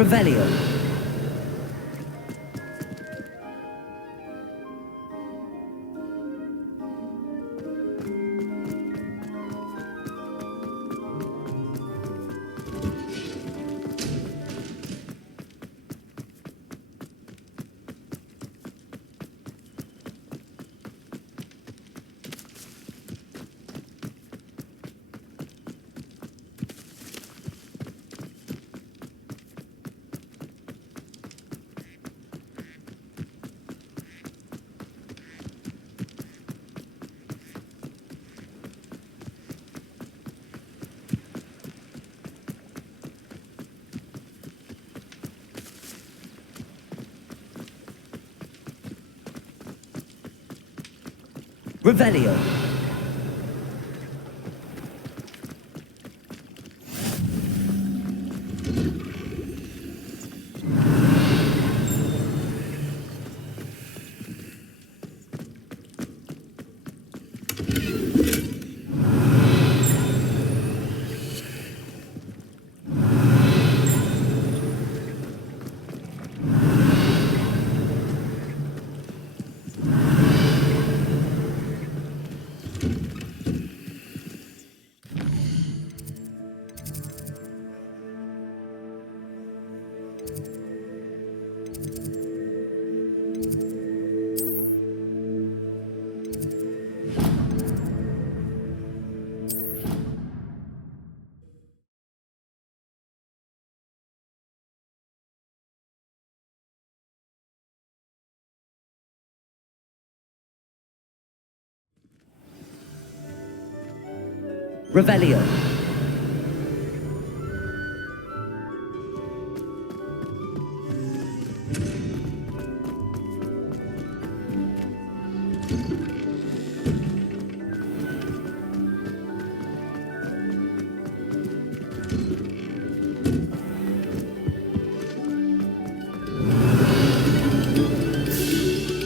Revelio. Revelio. Revelio.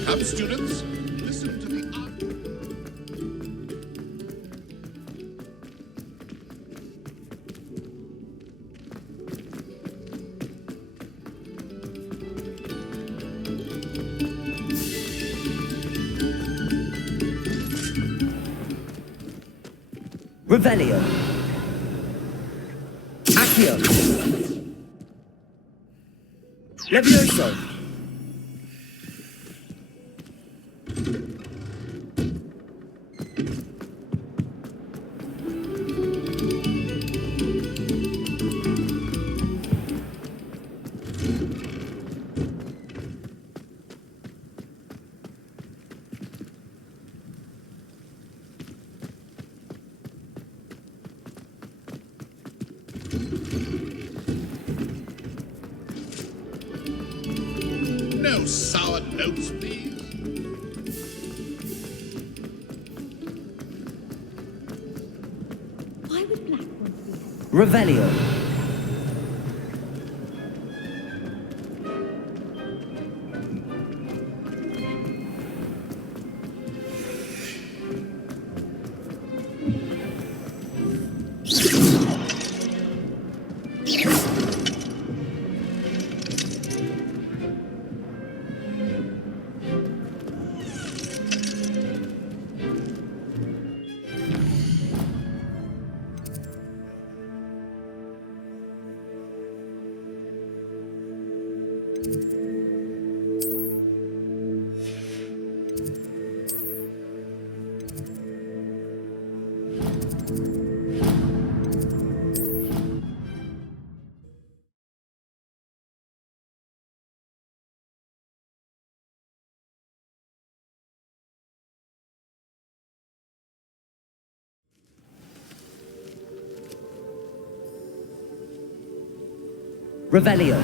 Come, students, listen to the art. Revelio. Accio. Levioso. No sour notes, please. Why would Black want to be here? Revelio. Revelio.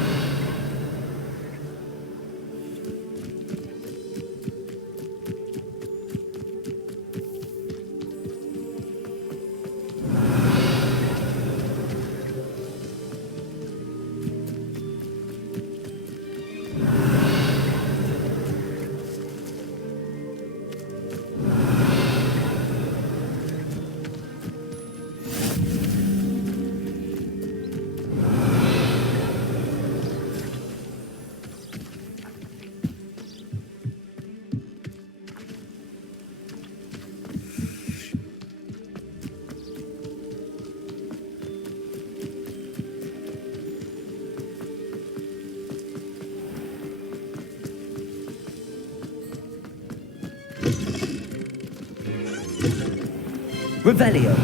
Revelio.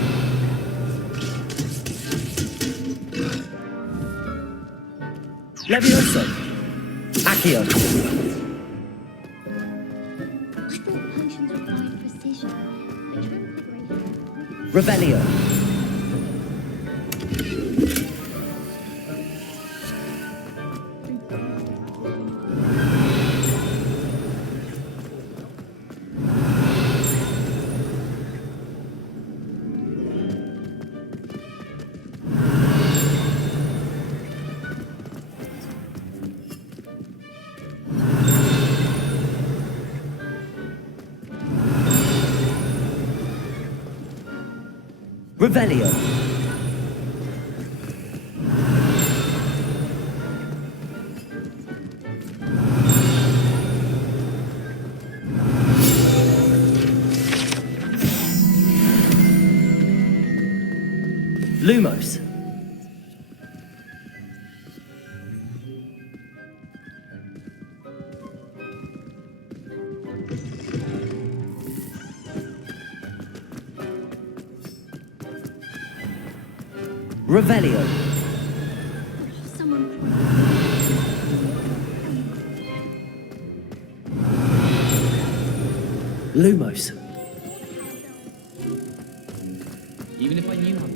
Levioso. Accio. I thought potions required precision, but you're great. Revelio. Revelio. Lumos. Revelio. Someone Lumos. Even if I knew how.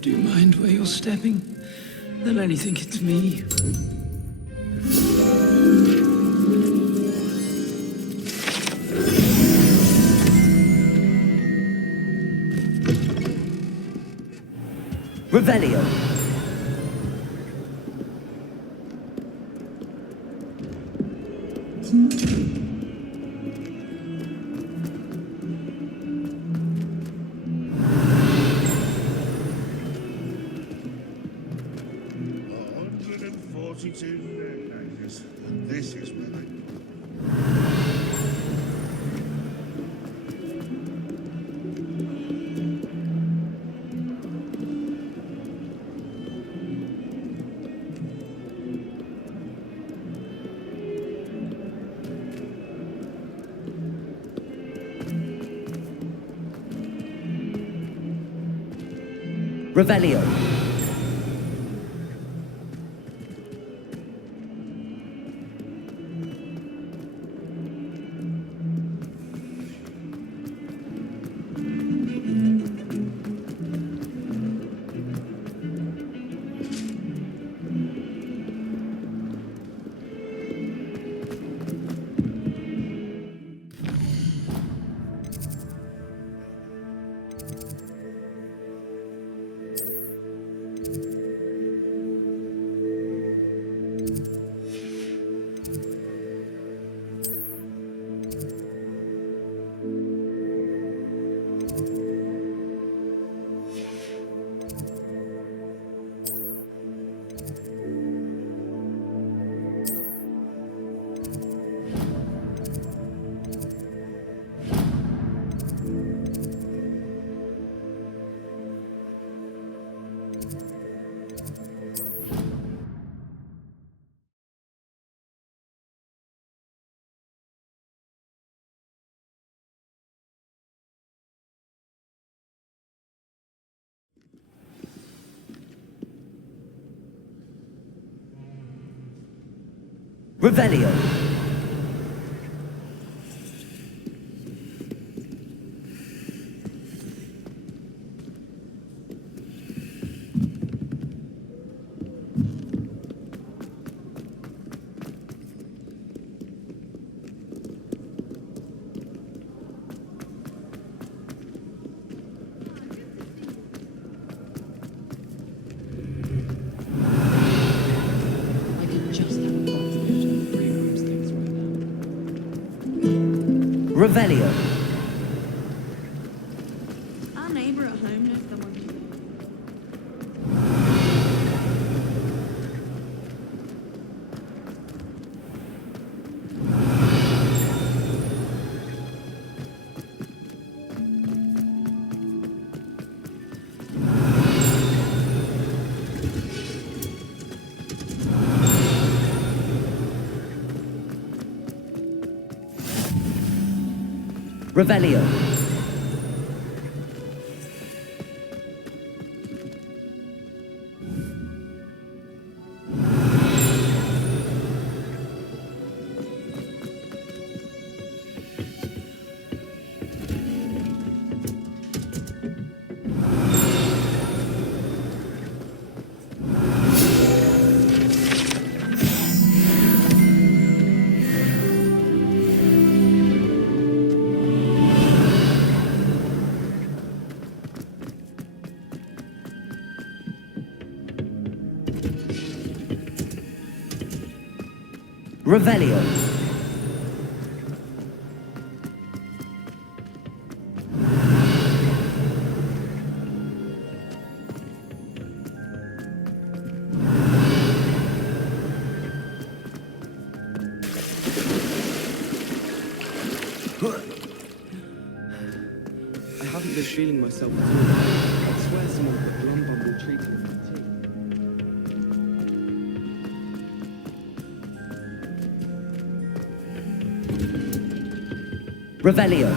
Do you mind where you're stepping? They'll only think it's me. Revelio. This is where I... Revelio. Revelio. I could just have a conversation with three of those things right now. Revelio. Our neighbour at home knows someone. Revelio. Revelio. I haven't been feeling myself at all. I swear someone put glum bumble treacle in my tea. Revelio.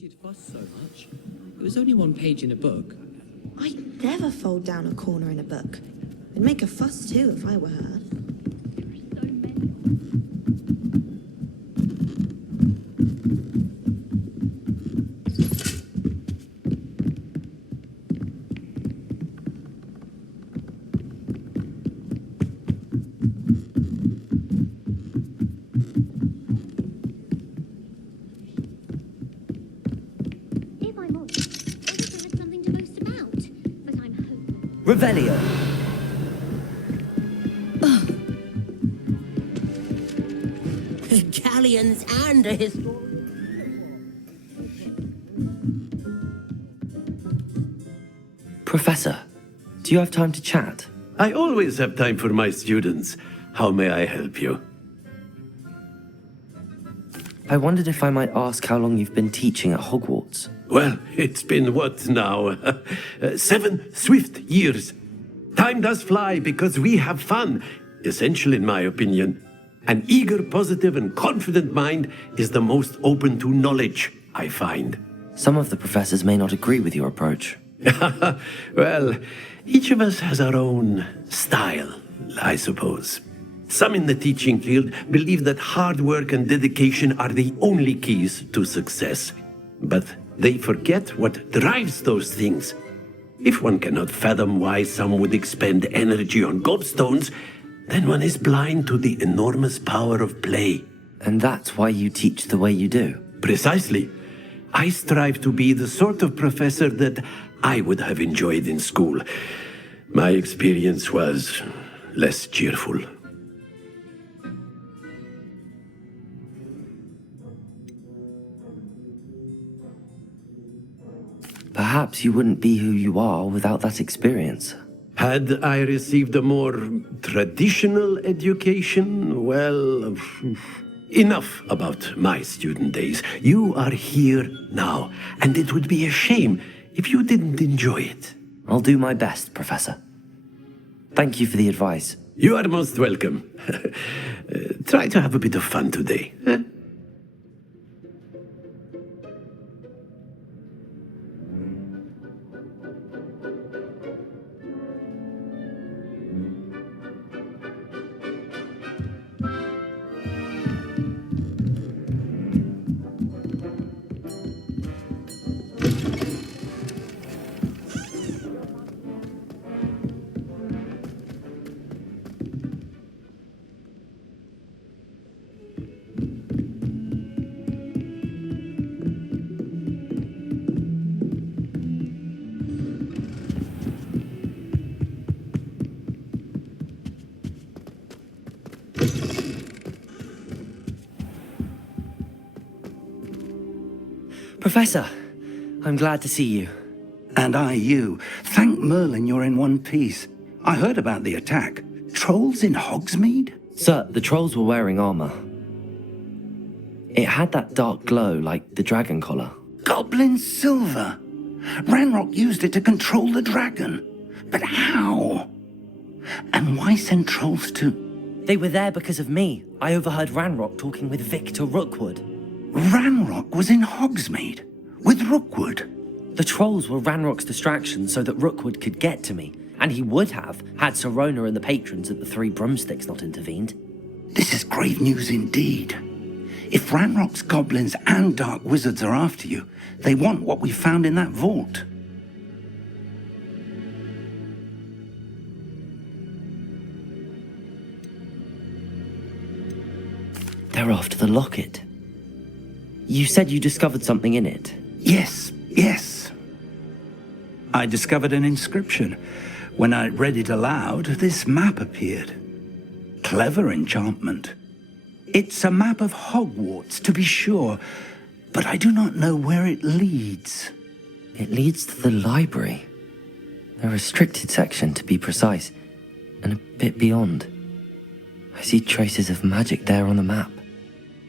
She'd fuss so much. It was only one page in a book. I'd never fold down a corner in a book. I'd make a fuss too if I were her. If I'm honest, I wish I had something to boast about. But I'm hopeless. Revelio. Galleons and a historian. Professor, do you have time to chat? I always have time for my students. How may I help you? I wondered if I might ask how long you've been teaching at Hogwarts. Well, it's been what now? 7 swift years. Time does fly because we have fun. Essential in my opinion. An eager, positive, and confident mind is the most open to knowledge, I find. Some of the professors may not agree with your approach. Well, each of us has our own style, I suppose. Some in the teaching field believe that hard work and dedication are the only keys to success. But they forget what drives those things. If one cannot fathom why some would expend energy on gobstones, then one is blind to the enormous power of play. And that's why you teach the way you do. Precisely. I strive to be the sort of professor that I would have enjoyed in school. My experience was less cheerful. Perhaps you wouldn't be who you are without that experience. Had I received a more traditional education, well, enough about my student days. You are here now, and it would be a shame if you didn't enjoy it. I'll do my best, Professor. Thank you for the advice. You are most welcome. Try to have a bit of fun today. Professor, I'm glad to see you. And I you. Thank Merlin you're in one piece. I heard about the attack. Trolls in Hogsmeade? Sir, the trolls were wearing armor. It had that dark glow like the dragon collar. Goblin silver. Ranrock used it to control the dragon. But how? And why send trolls to... They were there because of me. I overheard Ranrock talking with Victor Rookwood. Ranrock was in Hogsmeade? With Rookwood? The trolls were Ranrock's distraction so that Rookwood could get to me. And he would have, had Sirona and the patrons at the Three Broomsticks not intervened. This is grave news indeed. If Ranrock's goblins and dark wizards are after you, they want what we found in that vault. They're after the locket. You said you discovered something in it. Yes. I discovered an inscription. When I read it aloud, this map appeared. Clever enchantment. It's a map of Hogwarts, to be sure, but I do not know where it leads. It leads to the library. A restricted section, to be precise, and a bit beyond. I see traces of magic there on the map.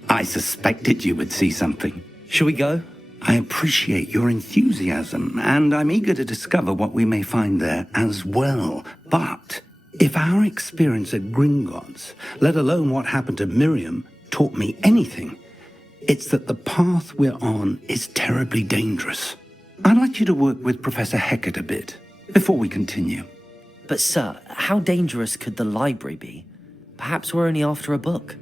I suspected you would see something. Shall we go? I appreciate your enthusiasm, and I'm eager to discover what we may find there as well. But if our experience at Gringotts, let alone what happened to Miriam, taught me anything, it's that the path we're on is terribly dangerous. I'd like you to work with Professor Hecat a bit, before we continue. But sir, how dangerous could the library be? Perhaps we're only after a book.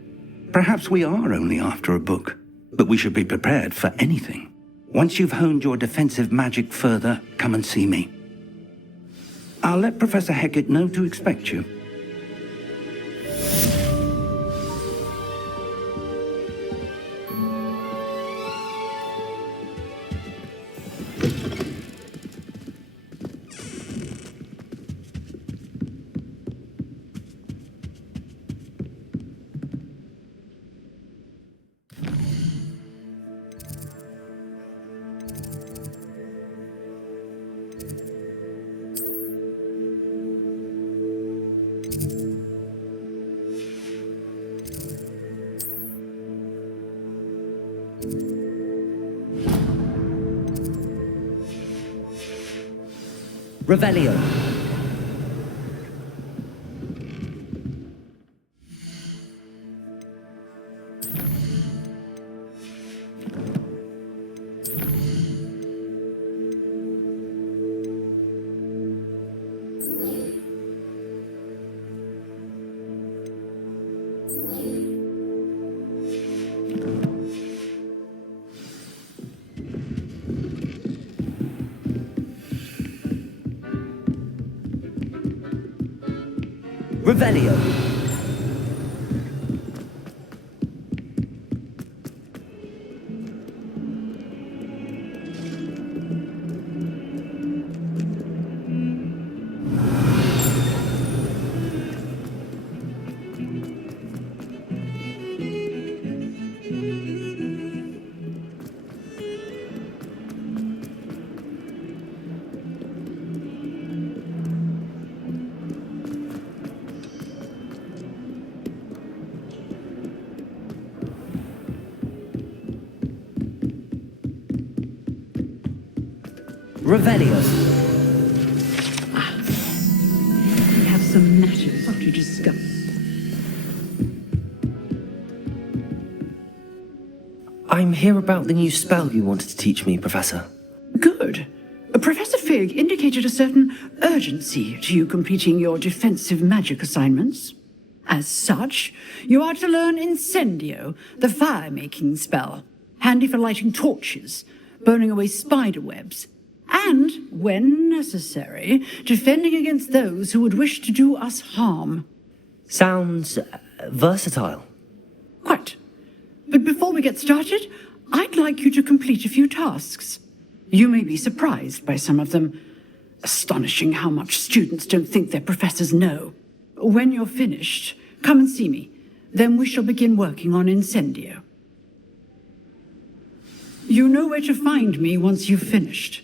Perhaps we are only after a book, but we should be prepared for anything. Once you've honed your defensive magic further, come and see me. I'll let Professor Hecat know to expect you. Revelio. Revelio. Revelio. We have some matters to discuss. I'm here about the new spell you wanted to teach me, Professor. Good. Professor Fig indicated a certain urgency to you completing your defensive magic assignments. As such, you are to learn Incendio, the fire-making spell, handy for lighting torches, burning away spider webs, and, when necessary, defending against those who would wish to do us harm. Sounds versatile. Quite. But before we get started, I'd like you to complete a few tasks. You may be surprised by some of them. Astonishing how much students don't think their professors know. When you're finished, come and see me. Then we shall begin working on Incendio. You know where to find me once you've finished.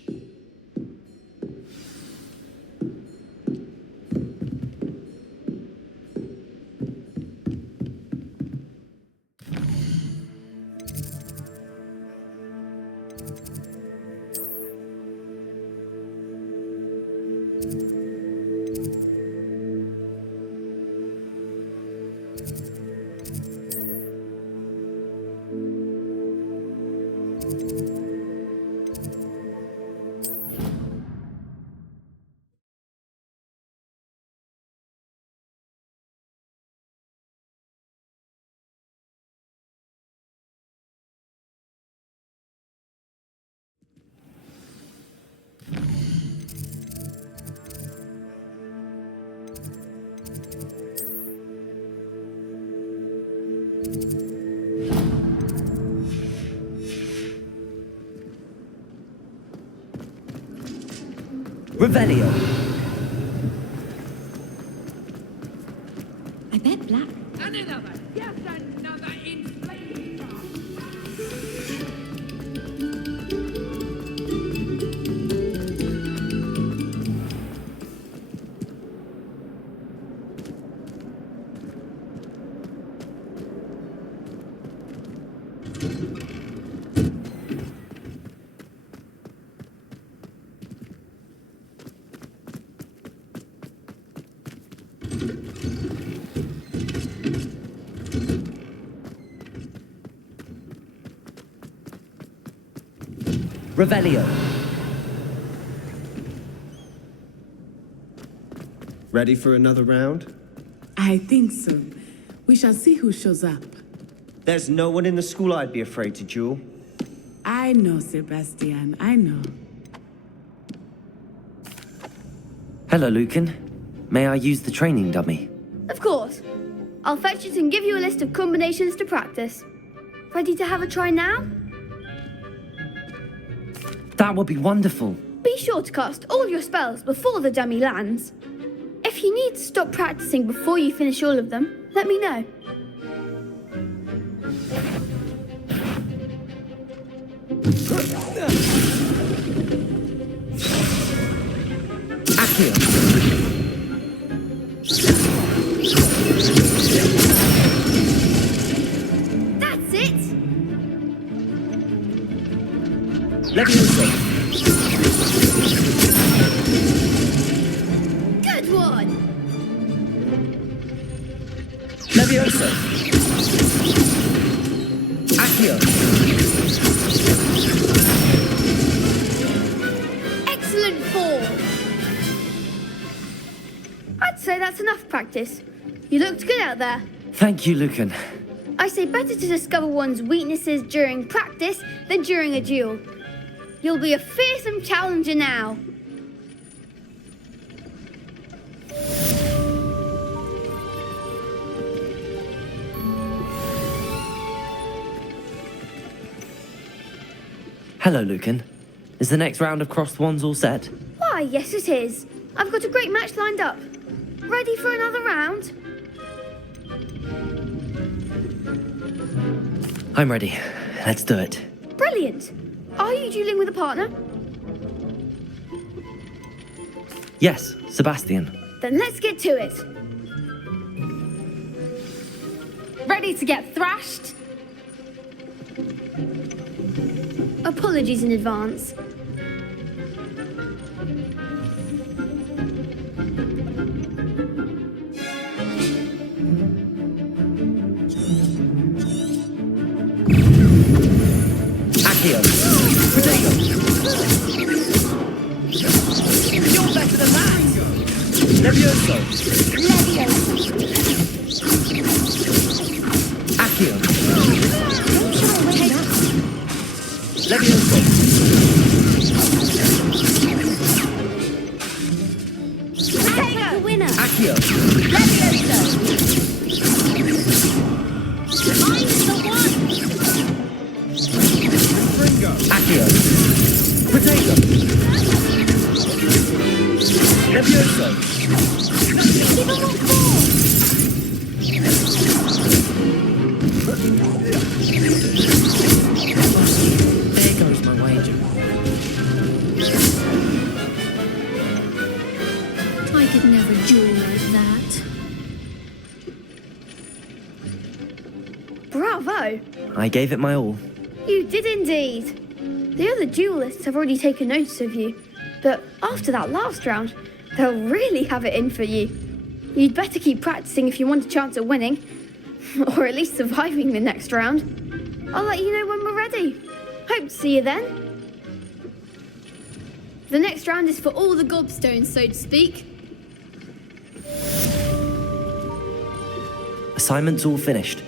Revelio. I bet black. Another. Yes, another inflated. Revelio. Ready for another round? I think so. We shall see who shows up. There's no one in the school I'd be afraid to duel. I know, Sebastian, I know. Hello, Lucan. May I use the training dummy? Of course. I'll fetch it and give you a list of combinations to practice. Ready to have a try now? That would be wonderful. Be sure to cast all your spells before the dummy lands. If you need to stop practicing before you finish all of them, let me know. Accio. That's it! Levioso. Good one! Levioso. Accio. Excellent fall! I'd say that's enough practice. You looked good out there. Thank you, Lucan. I say better to discover one's weaknesses during practice than during a duel. You'll be a fearsome challenger now. Hello, Lucan. Is the next round of crossed wands all set? Why, yes it is. I've got a great match lined up. Ready for another round? I'm ready. Let's do it. Brilliant. Are you dueling with a partner? Yes, Sebastian. Then let's get to it. Ready to get thrashed? Apologies in advance. Accio. Protego. You're better than that! Levioso. Accio. Levioso. Take the winner. Accio. Levioso. I'm the one. Accio. Protego. Levioso. Give him a fall. There you go. could never duel like that. Bravo! I gave it my all. You did indeed. The other duelists have already taken notice of you, but after that last round, they'll really have it in for you. You'd better keep practicing if you want a chance at winning, or at least surviving the next round. I'll let you know when we're ready. Hope to see you then. The next round is for all the gobstones, so to speak. Assignment's all finished.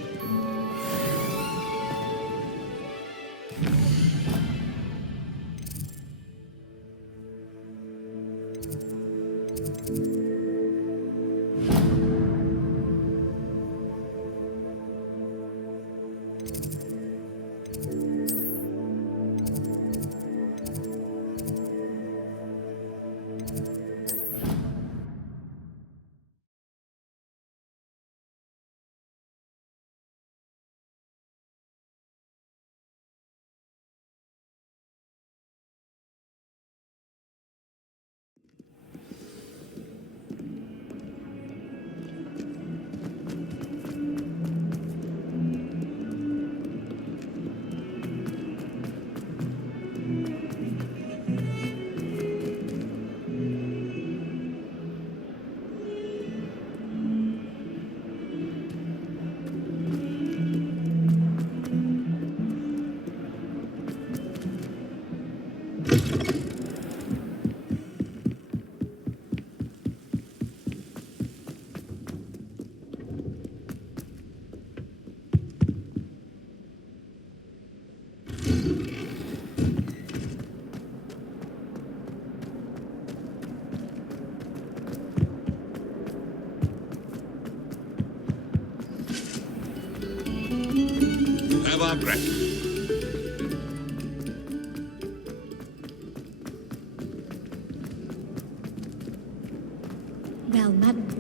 Have our breath. Well, Madam.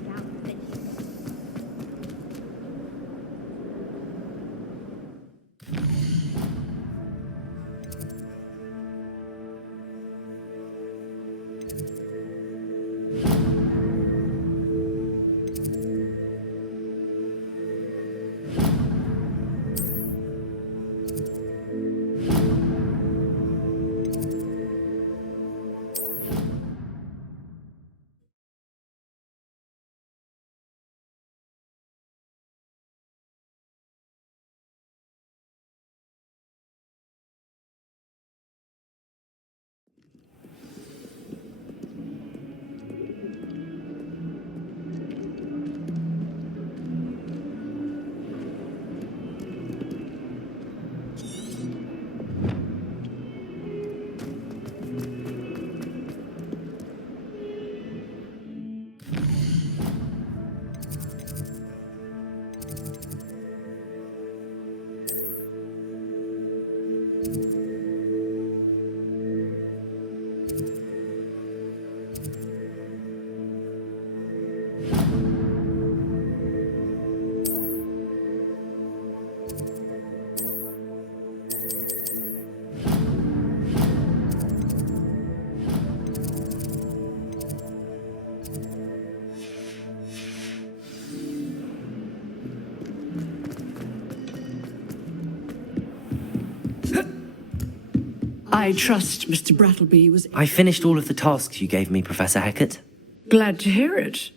I trust Mr. Brattleby was... I finished all of the tasks you gave me, Professor Hecat. Glad to hear it.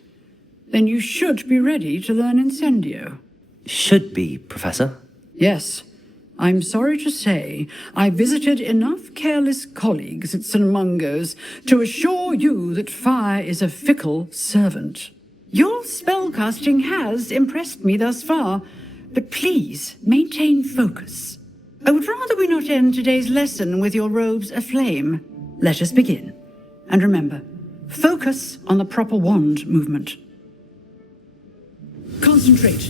Then you should be ready to learn Incendio. Should be, Professor. Yes. I'm sorry to say I visited enough careless colleagues at St. Mungo's to assure you that fire is a fickle servant. Your spellcasting has impressed me thus far, but please maintain focus. I would rather we not end today's lesson with your robes aflame. Let us begin. And remember, focus on the proper wand movement. Concentrate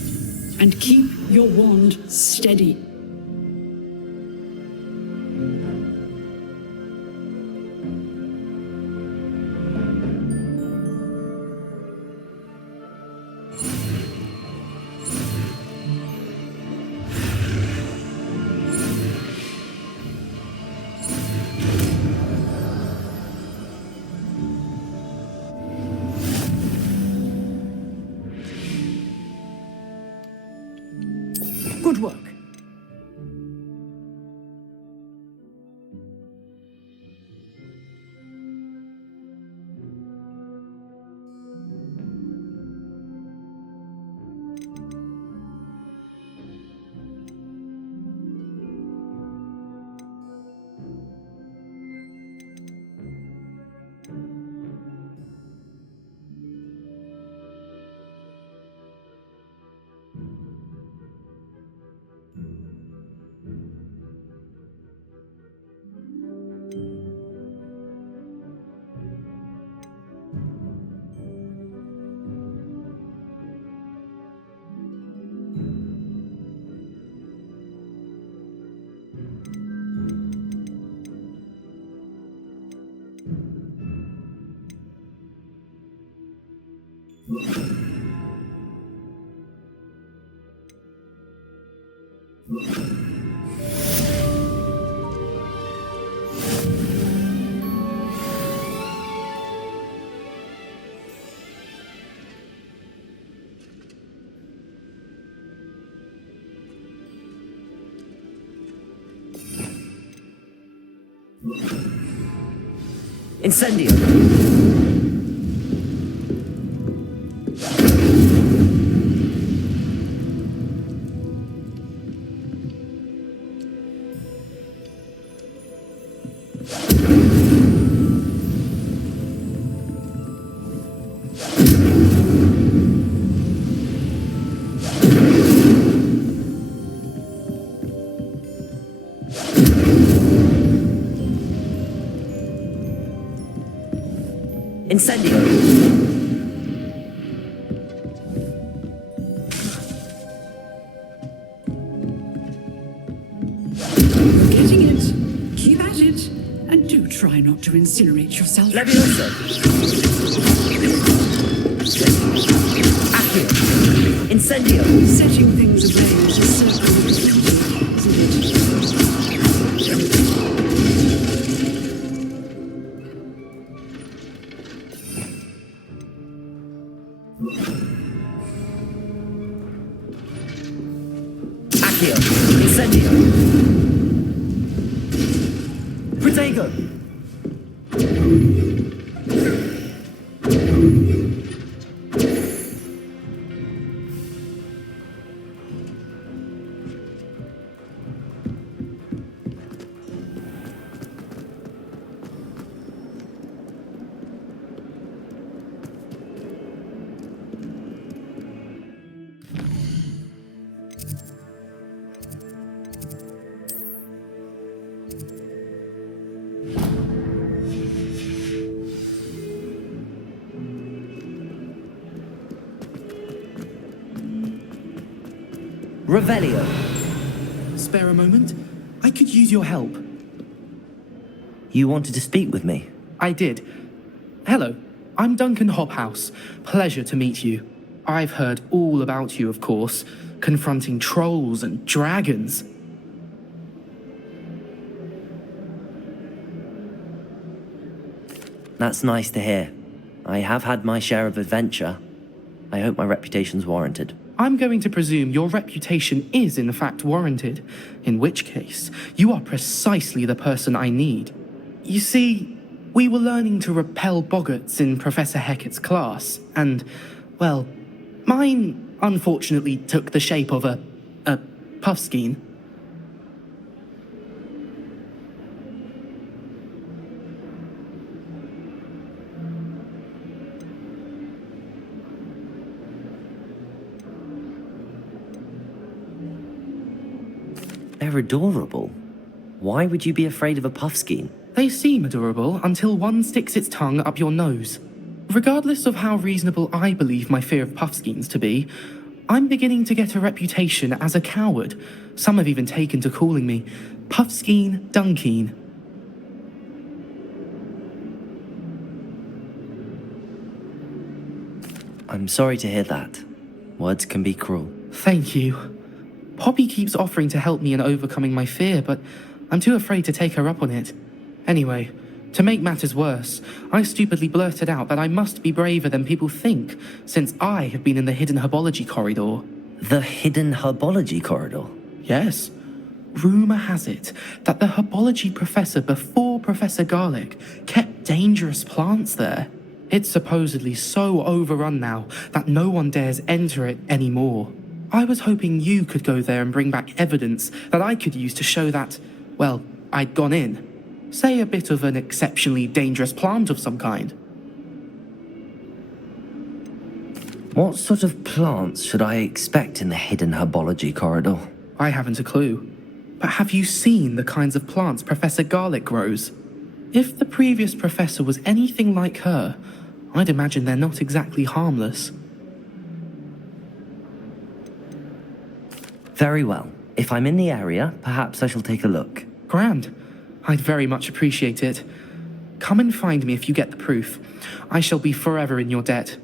and keep your wand steady. Good work. Incendio! Incendio! You're getting it. Keep at it. And do try not to incinerate yourself. Leviosa! Accio! Incendio! Setting things ablaze is certainly isn't it? Accio! Incendio! Protego! Revelio. Spare a moment? I could use your help. You wanted to speak with me? I did. Hello, I'm Duncan Hobhouse. Pleasure to meet you. I've heard all about you, of course, confronting trolls and dragons. That's nice to hear. I have had my share of adventure. I hope my reputation's warranted. I'm going to presume your reputation is in fact warranted, in which case, you are precisely the person I need. You see, we were learning to repel boggarts in Professor Hecat's class, and, well, mine unfortunately took the shape of a puffskein. They're adorable. Why would you be afraid of a puffskein? They seem adorable until one sticks its tongue up your nose. Regardless of how reasonable I believe my fear of puffskeins to be, I'm beginning to get a reputation as a coward. Some have even taken to calling me Puffskein Dunkeen. I'm sorry to hear that. Words can be cruel. Thank you. Poppy keeps offering to help me in overcoming my fear, but I'm too afraid to take her up on it. Anyway, to make matters worse, I stupidly blurted out that I must be braver than people think, since I have been in the hidden herbology corridor. The hidden herbology corridor? Yes. Rumour has it that the herbology professor before Professor Garlick kept dangerous plants there. It's supposedly so overrun now that no one dares enter it anymore. I was hoping you could go there and bring back evidence that I could use to show that, well, I'd gone in. Say a bit of an exceptionally dangerous plant of some kind. What sort of plants should I expect in the hidden herbology corridor? I haven't a clue. But have you seen the kinds of plants Professor Garlick grows? If the previous professor was anything like her, I'd imagine they're not exactly harmless. Very well. If I'm in the area, perhaps I shall take a look. Grand. I'd very much appreciate it. Come and find me if you get the proof. I shall be forever in your debt.